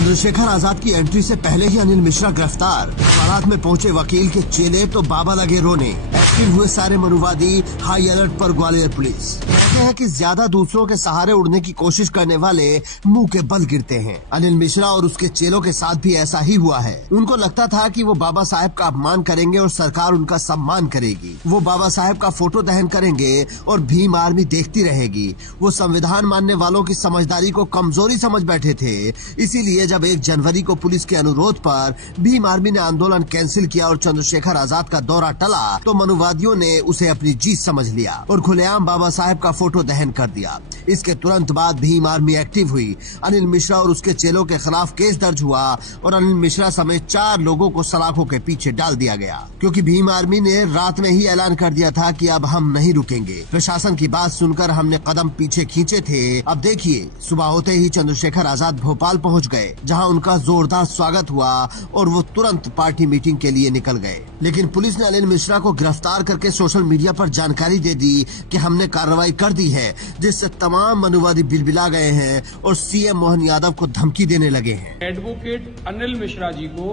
चंद्रशेखर आजाद की एंट्री से पहले ही अनिल मिश्रा गिरफ्तार। बारात में पहुंचे वकील के चेले तो बाबा लगे रोने। एक्टिव हुए सारे मनुवादी, हाई अलर्ट पर ग्वालियर पुलिस। कहते हैं कि ज्यादा दूसरों के सहारे उड़ने की कोशिश करने वाले मुंह के बल गिरते हैं। अनिल मिश्रा और उसके चेलों के साथ भी ऐसा ही हुआ है। उनको लगता था कि वो बाबा साहेब का अपमान करेंगे और सरकार उनका सम्मान करेगी। वो बाबा साहेब का फोटो दहन करेंगे और भीम आर्मी देखती रहेगी। वो संविधान मानने वालों की समझदारी को कमजोरी समझ बैठे थे। इसीलिए जब 1 जनवरी को पुलिस के अनुरोध पर भीम आर्मी ने आंदोलन कैंसिल किया और चंद्रशेखर आजाद का दौरा टला, तो मनुवादियों ने उसे अपनी जीत समझ लिया और खुलेआम बाबा साहेब का फोटो दहन कर दिया। इसके तुरंत बाद भीम आर्मी एक्टिव हुई। अनिल मिश्रा और उसके चेलों के खिलाफ केस दर्ज हुआ और अनिल मिश्रा समेत 4 लोगों को सलाखों के पीछे डाल दिया गया, क्योंकि भीम आर्मी ने रात में ही ऐलान कर दिया था कि अब हम नहीं रुकेंगे। प्रशासन की बात सुनकर हमने कदम पीछे खींचे थे। अब देखिए, सुबह होते ही चंद्रशेखर आजाद भोपाल पहुंच गए, जहां उनका जोरदार स्वागत हुआ और वो तुरंत पार्टी मीटिंग के लिए निकल गए। लेकिन पुलिस ने अनिल मिश्रा को गिरफ्तार करके सोशल मीडिया पर जानकारी दे दी कि हमने कार्रवाई कर दी है, जिससे तमाम मनुवादी बिलबिला गए हैं और सीएम मोहन यादव को धमकी देने लगे हैं। एडवोकेट अनिल मिश्रा जी को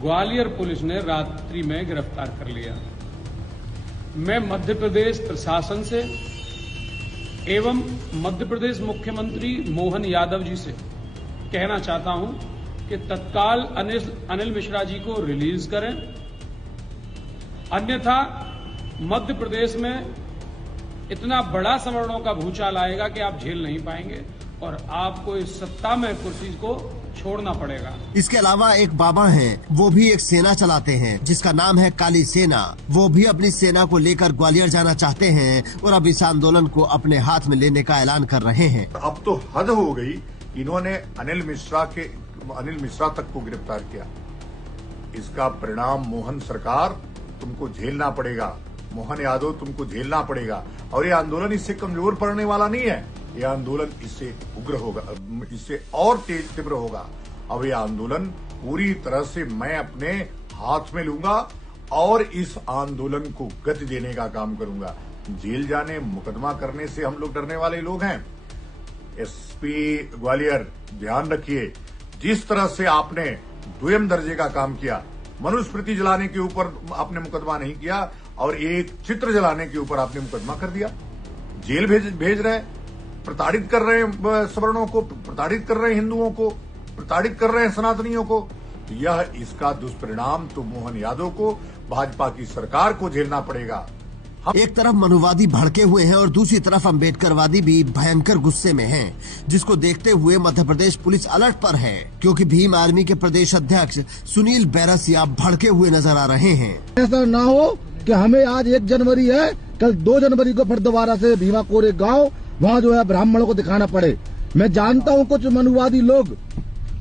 ग्वालियर पुलिस ने रात्रि में गिरफ्तार कर लिया। मैं मध्य प्रदेश प्रशासन से एवं मध्य प्रदेश मुख्यमंत्री मोहन यादव जी से कहना चाहता हूं कि तत्काल अनिल मिश्रा जी को रिलीज करें, अन्यथा मध्य प्रदेश में इतना बड़ा सवर्णों का भूचाल आएगा कि आप झेल नहीं पाएंगे और आपको इस सत्ता में कुर्सी को छोड़ना पड़ेगा। इसके अलावा एक बाबा हैं, वो भी एक सेना चलाते हैं जिसका नाम है काली सेना। वो भी अपनी सेना को लेकर ग्वालियर जाना चाहते हैं और अब इस आंदोलन को अपने हाथ में लेने का ऐलान कर रहे हैं। अब तो हद हो गई, इन्होंने अनिल मिश्रा तक को गिरफ्तार किया। इसका परिणाम मोहन सरकार तुमको झेलना पड़ेगा, मोहन यादव तुमको झेलना पड़ेगा। और ये आंदोलन इससे कमजोर पड़ने वाला नहीं है, ये आंदोलन इससे उग्र होगा, इससे और तीव्र होगा। अब ये आंदोलन पूरी तरह से मैं अपने हाथ में लूंगा और इस आंदोलन को गति देने का काम करूंगा। जेल जाने, मुकदमा करने से हम लोग डरने वाले लोग हैं। एसपी ग्वालियर, ध्यान रखिए, जिस तरह से आपने द्वितीय दर्जे का काम किया, मनुस्मृति जलाने के ऊपर आपने मुकदमा नहीं किया और एक चित्र जलाने के ऊपर आपने मुकदमा कर दिया। जेल भेज रहे, प्रताड़ित कर रहे हैं सवर्णों को, प्रताड़ित कर रहे हैं हिंदुओं को, प्रताड़ित कर रहे हैं सनातनियों को। यह इसका दुष्परिणाम तो मोहन यादव को, भाजपा की सरकार को झेलना पड़ेगा। एक तरफ मनुवादी भड़के हुए हैं और दूसरी तरफ अम्बेडकरवादी भी भयंकर गुस्से में हैं, जिसको देखते हुए मध्य प्रदेश पुलिस अलर्ट पर है, क्योंकि भीम आर्मी के प्रदेश अध्यक्ष सुनील बैरसिया भड़के हुए नजर आ रहे हैं। ऐसा ना हो कि हमें आज 1 जनवरी है, कल 2 जनवरी को फिर दोबारा से भीमा कोरे गाँव वहाँ जो है ब्राह्मणों को दिखाना पड़े। मैं जानता हूँ कुछ मनुवादी लोग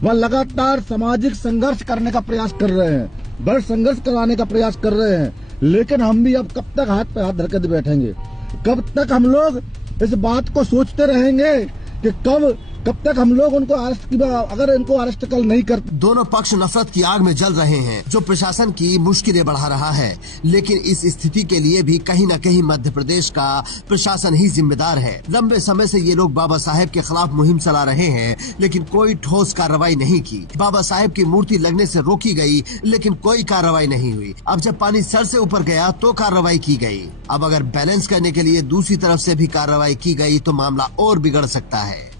वह लगातार सामाजिक संघर्ष करने का प्रयास कर रहे हैं, बड़ संघर्ष कराने का प्रयास कर रहे हैं, लेकिन हम भी अब कब तक हाथ पे हाथ धरकर बैठेंगे? कब तक हम लोग इस बात को सोचते रहेंगे कि कब तक हम लोग उनको अगर इनको अरेस्ट कल नहीं कर। दोनों पक्ष नफरत की आग में जल रहे हैं, जो प्रशासन की मुश्किलें बढ़ा रहा है। लेकिन इस स्थिति के लिए भी कहीं न कहीं मध्य प्रदेश का प्रशासन ही जिम्मेदार है। लंबे समय से ये लोग बाबा साहेब के खिलाफ मुहिम चला रहे हैं, लेकिन कोई ठोस कार्रवाई नहीं की। बाबा साहेब की मूर्ति लगने से रोकी गई, लेकिन कोई कार्रवाई नहीं हुई। अब जब पानी सर से ऊपर गया तो कार्रवाई की गई। अब अगर बैलेंस करने के लिए दूसरी तरफ से भी कार्रवाई की गई तो मामला और बिगड़ सकता है।